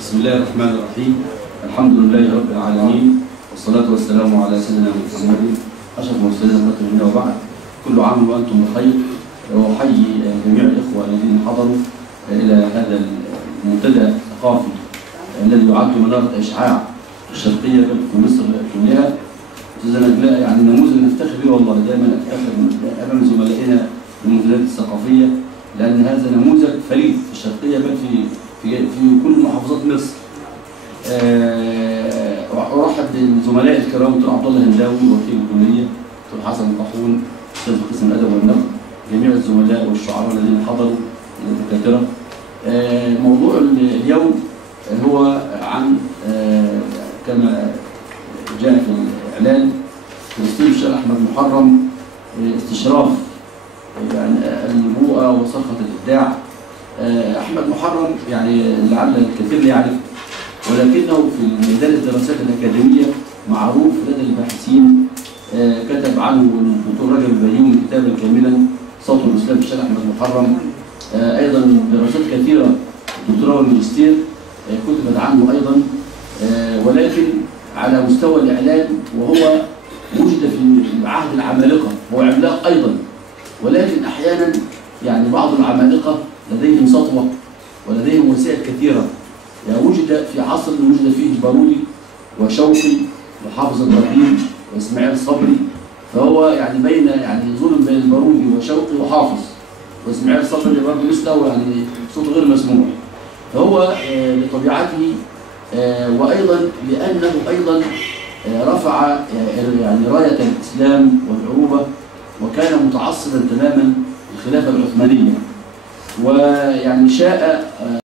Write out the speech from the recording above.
بسم الله الرحمن الرحيم. الحمد لله رب العالمين، والصلاة والسلام على سيدنا محمد أشرف المرسلين منا وبعد. كل عام وأنتم بخير، وأحيي جميع الإخوة الذين حضروا إلى هذا المنتدى الثقافي الذي يعد منارة إشعاع الشرقية في مصر كلها. أستاذ نجلاء يعني نموذج نفتخر به، والله دائما أفتخر أمام زملائنا في المنتديات الثقافية، لأن هذا نموذج فريد في الشرقية بل في كل محافظات مصر. أرحب بزملائي الكرام دكتور عبد الله هنداوي وكيل الكلية، دكتور حسن طاحون أستاذ قسم الأدب والنقد، جميع الزملاء والشعراء الذين حضروا، الدكاترة. موضوع اليوم هو عن كما جاء في الإعلان فلسطين الشيخ أحمد محرم، استشراف يعني النبوءة وصرخة الإبداع. أحمد محرم يعني لعل الكثير لا يعرف، ولكنه في ميدان الدراسات الأكاديمية معروف لدى الباحثين. كتب عنه الدكتور رجب البيومي كتابا كاملا صوت الإسلام الشيخ أحمد محرم. أيضا دراسات كثيرة الدكتوراه والماجستير كتبت عنه أيضا، ولكن على مستوى الإعلام وهو وجد في عهد العمالقة، هو عملاق أيضا، ولكن أحيانا يعني بعض العمالقة لديهم سطوة ولديهم وسائل كثيرة. يعني وجد في عصر وجد فيه البارودي وشوقي وحافظ إبراهيم وإسماعيل صبري، فهو يعني بين يعني ظلم بين البارودي وشوقي وحافظ وإسماعيل صبري برضه مثله، يعني صوته غير مسموع. فهو لطبيعته وأيضا لأنه أيضا رفع يعني راية الإسلام والعروبة، وكان متعصبا تماما للخلافة العثمانية، ويعني شاء